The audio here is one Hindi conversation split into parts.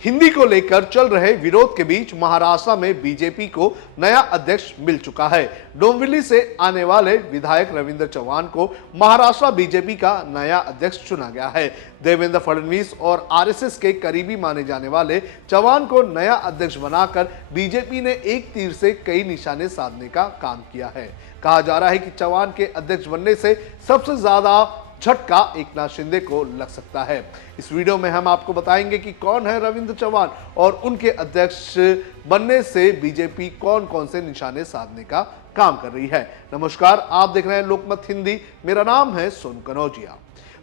हिंदी को लेकर चल रहे विरोध के बीच महाराष्ट्र में बीजेपी को नया अध्यक्ष मिल चुका है। डोंबिवली से आने वाले विधायक रविंद्र चव्हाण को महाराष्ट्र बीजेपी का नया अध्यक्ष चुना गया है। देवेंद्र फडणवीस और आरएसएस के करीबी माने जाने वाले चव्हाण को नया अध्यक्ष बनाकर बीजेपी ने एक तीर से कई निशाने साधने का काम किया है। कहा जा रहा है कि चव्हाण के अध्यक्ष बनने से सबसे ज्यादा झटका एकनाथ शिंदे को लग सकता है। इस वीडियो में हम आपको बताएंगे कि कौन है रविंद्र चव्हाण और उनके अध्यक्ष बनने से बीजेपी कौन कौन से निशाने साधने का काम कर रही है। नमस्कार, आप देख रहे हैं लोकमत हिंदी। मेरा नाम है सोनू कनौजिया।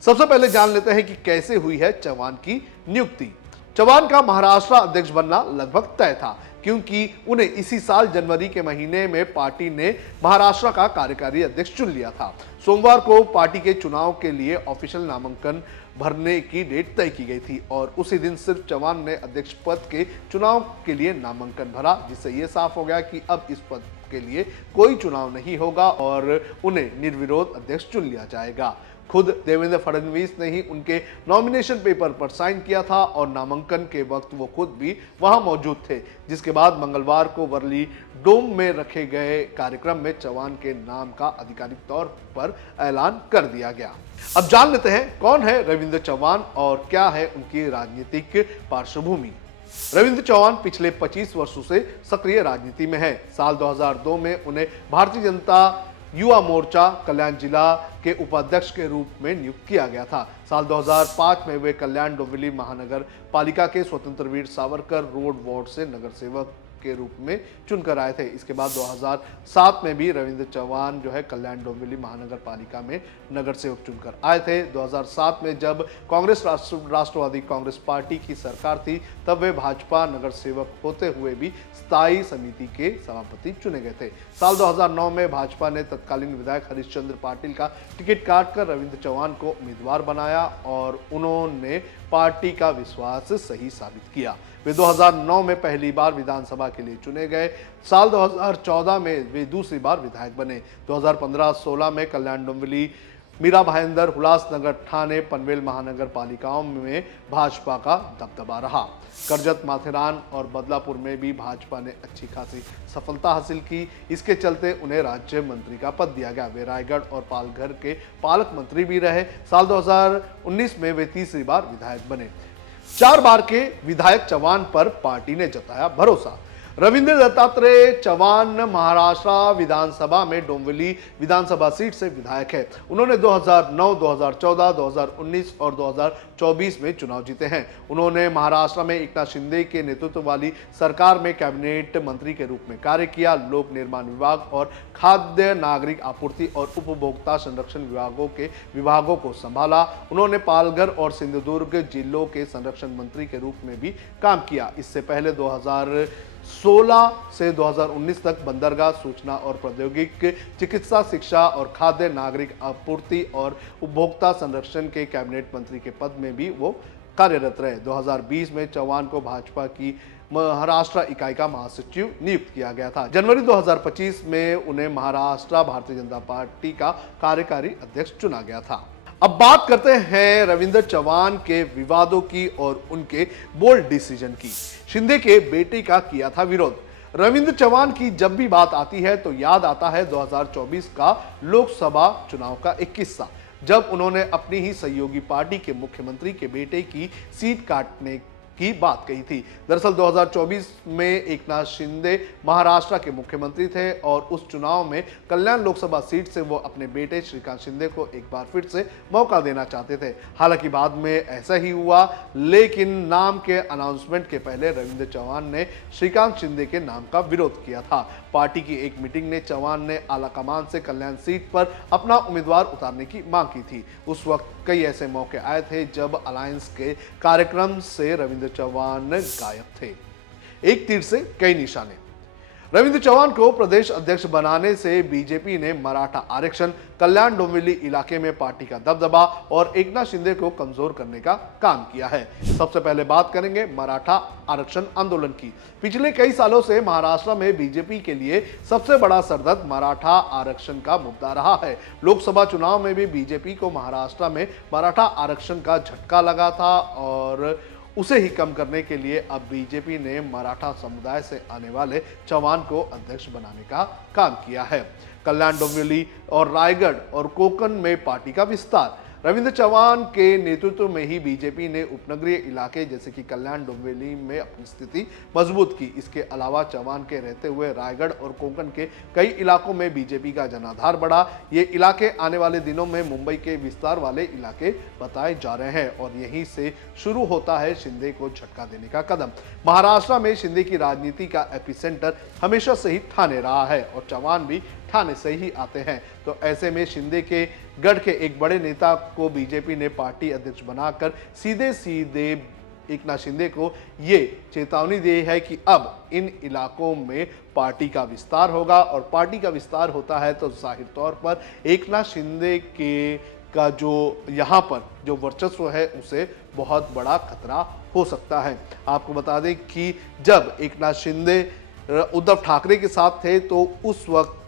सबसे पहले जान लेते हैं कि कैसे हुई है चव्हाण की नियुक्ति। चव्हाण का महाराष्ट्र अध्यक्ष बनना लगभग तय था, क्योंकि उन्हें इसी साल जनवरी के महीने में पार्टी ने महाराष्ट्र का कार्यकारी अध्यक्ष चुन लिया था। सोमवार को पार्टी के चुनाव के लिए ऑफिशियल नामांकन भरने की डेट तय की गई थी और उसी दिन सिर्फ चव्हाण ने अध्यक्ष पद के चुनाव के लिए नामांकन भरा, जिससे यह साफ हो गया कि अब इस पद के लिए कोई चुनाव नहीं होगा और उन्हें निर्विरोध अध्यक्ष चुन लिया जाएगा। खुद देवेंद्र फडणवीस ने ही उनके नॉमिनेशन पेपर पर साइन किया था और नामांकन के वक्त वो खुद भी वहां मौजूद थे, जिसके बाद मंगलवार को वर्ली डोम में रखे गए कार्यक्रम में चव्हाण के नाम का आधिकारिक तौर पर ऐलान कर दिया गया। अब जान लेते हैं कौन है रविंद्र चव्हाण और क्या है उनकी राजनीतिक पार्श्वभूमि। रविंद्र चव्हाण पिछले 25 वर्षों से सक्रिय राजनीति में है। साल 2002 में उन्हें भारतीय जनता युवा मोर्चा कल्याण जिला के उपाध्यक्ष के रूप में नियुक्त किया गया था। साल 2005 में वे कल्याण डोंबिवली महानगर पालिका के स्वतंत्र वीर सावरकर रोड वार्ड से नगर सेवक के रूप में चुनकर आए थे। इसके बाद 2007 में भी रविंद्र चव्हाण जो है कल्याण डोंबिवली महानगर पालिका में नगर सेवक चुनकर आए थे। 2007 में जब कांग्रेस राष्ट्रवादी कांग्रेस पार्टी की सरकार थी, तब वे भाजपा नगर सेवक होते हुए भी स्थायी समिति के सभापति चुने गए थे। साल 2009 में भाजपा ने तत्कालीन विधायक हरिश्चंद्र पाटिल का टिकट काटकर रविंद्र चव्हाण को उम्मीदवार बनाया और उन्होंने पार्टी का विश्वास सही साबित किया। वे 2009 में पहली बार विधानसभा के लिए चुने गए। साल 2014 में वे दूसरी बार विधायक बने। 2015-16 में कल्याण डोंबिवली, मीरा भाईंदर, उल्लासनगर, ठाणे, पनवेल महानगर पालिकाओं में भाजपा का दबदबा रहा। करजत, माथेरान और बदलापुर में भी भाजपा ने अच्छी खासी सफलता हासिल की। इसके चलते उन्हें राज्य मंत्री का पद दिया गया। वे रायगढ़ और पालघर के पालक मंत्री भी रहे। साल 2019 में वे तीसरी बार विधायक बने। 4 बार के विधायक चव्हाण पर पार्टी ने जताया भरोसा। रविंद्र दत्तात्रेय चव्हाण महाराष्ट्र विधानसभा में डोंबिवली विधानसभा सीट से विधायक है। उन्होंने 2009, 2014, 2019 और 2024 में चुनाव जीते हैं। उन्होंने महाराष्ट्र में एकनाथ शिंदे के नेतृत्व वाली सरकार में कैबिनेट मंत्री के रूप में कार्य किया। लोक निर्माण विभाग और खाद्य नागरिक आपूर्ति और उपभोक्ता संरक्षण विभागों को संभाला। उन्होंने पालघर और सिंधुदुर्ग जिलों के संरक्षण मंत्री के रूप में भी काम किया। इससे पहले 2016 से 2019 तक बंदरगाह, सूचना और प्रौद्योगिकी, चिकित्सा, शिक्षा और खाद्य नागरिक आपूर्ति और उपभोक्ता संरक्षण के कैबिनेट मंत्री के पद में भी वो कार्यरत रहे। 2020 में चव्हाण को भाजपा की महाराष्ट्र इकाई का महासचिव नियुक्त किया गया था। जनवरी 2025 में उन्हें महाराष्ट्र भारतीय जनता पार्टी का कार्यकारी अध्यक्ष चुना गया था। अब बात करते हैं रविंद्र चव्हाण के विवादों की और उनके बोल्ड डिसीजन की। शिंदे के बेटे का किया था विरोध। रविंद्र चव्हाण की जब भी बात आती है तो याद आता है 2024 का लोकसभा चुनाव का एक किस्सा, जब उन्होंने अपनी ही सहयोगी पार्टी के मुख्यमंत्री के बेटे की सीट काटने की बात कही थी। दरअसल 2024 में एकनाथ शिंदे महाराष्ट्र के मुख्यमंत्री थे और उस चुनाव में कल्याण लोकसभा सीट से वो अपने बेटे श्रीकांत शिंदे को एक बार फिर से मौका देना चाहते थे। हालांकि बाद में ऐसा ही हुआ, लेकिन नाम के अनाउंसमेंट के पहले रविंद्र चव्हाण ने श्रीकांत शिंदे के नाम का विरोध किया था। पार्टी की एक मीटिंग में चव्हाण ने आलाकमान से कल्याण सीट पर अपना उम्मीदवार उतारने की मांग की थी। उस वक्त कई ऐसे मौके आए थे जब अलायंस के कार्यक्रम से रविंद्र चव्हाण गायब थे। एक तीर से कई निशाने। रविंद्र चव्हाण को प्रदेश अध्यक्ष बनाने से बीजेपी ने मराठा आरक्षण, कल्याण डोंबिवली इलाके में पार्टी का दबदबा और एकनाथ शिंदे को कमजोर करने का काम किया है। सबसे पहले बात करेंगे मराठा आरक्षण आंदोलन की। पिछले कई सालों से महाराष्ट्र में बीजेपी के लिए सबसे बड़ा सरदर्द मराठा आरक्षण का मुद्दा रहा है। लोकसभा चुनाव में भी बीजेपी को महाराष्ट्र में मराठा आरक्षण का झटका लगा था और उसे ही कम करने के लिए अब बीजेपी ने मराठा समुदाय से आने वाले चौहान को अध्यक्ष बनाने का काम किया है। कल्याण डोंबिवली और रायगढ़ और कोंकण में पार्टी का विस्तार। रविंद्र चौहान के नेतृत्व में ही बीजेपी ने उपनगरीय इलाके जैसे कि कल्याण डोंबिवली में अपनी स्थिति मजबूत की। इसके अलावा चौहान के रहते हुए रायगढ़ और कोंकण के कई इलाकों में बीजेपी का जनाधार बढ़ा। ये इलाके आने वाले दिनों में मुंबई के विस्तार वाले इलाके बताए जा रहे हैं और यहीं से शुरू होता है शिंदे को झटका देने का कदम। महाराष्ट्र में शिंदे की राजनीति का एपिसेंटर हमेशा से ही ठाणे रहा है और चौहान भी ठाणे से ही आते हैं। तो ऐसे में शिंदे के गढ़ के एक बड़े नेता को बीजेपी ने पार्टी अध्यक्ष बनाकर सीधे सीधे एकनाथ शिंदे को ये चेतावनी दी है कि अब इन इलाकों में पार्टी का विस्तार होगा और पार्टी का विस्तार होता है तो जाहिर तौर पर एकनाथ शिंदे के का जो यहाँ पर जो वर्चस्व है उसे बहुत बड़ा खतरा हो सकता है। आपको बता दें कि जब एकनाथ शिंदे उद्धव ठाकरे के साथ थे तो उस वक्त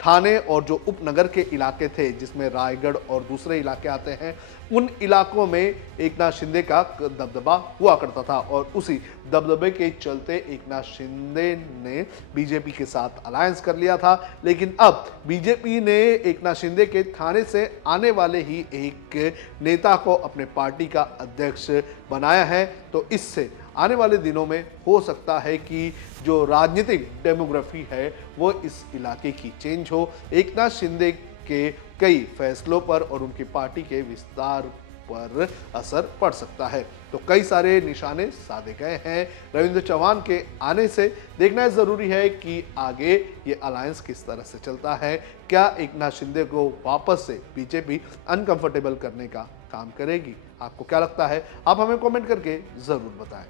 ठाणे और जो उपनगर के इलाके थे जिसमें रायगढ़ और दूसरे इलाके आते हैं उन इलाकों में एकनाथ शिंदे का दबदबा हुआ करता था और उसी दबदबे के चलते एकनाथ शिंदे ने बीजेपी के साथ अलायंस कर लिया था। लेकिन अब बीजेपी ने एकनाथ शिंदे के ठाणे से आने वाले ही एक नेता को अपने पार्टी का अध्यक्ष बनाया है। तो इससे आने वाले दिनों में हो सकता है कि जो राजनीतिक डेमोग्राफी है वो इस इलाके की चेंज हो। एकनाथ शिंदे के कई फैसलों पर और उनकी पार्टी के विस्तार पर असर पड़ सकता है। तो कई सारे निशाने साधे गए हैं रविंद्र चौहान के आने से। देखना जरूरी है कि आगे ये अलायंस किस तरह से चलता है। क्या एकनाथ शिंदे को वापस से बीजेपी अनकंफर्टेबल करने का काम करेगी? आपको क्या लगता है? आप हमें कमेंट करके जरूर बताएं।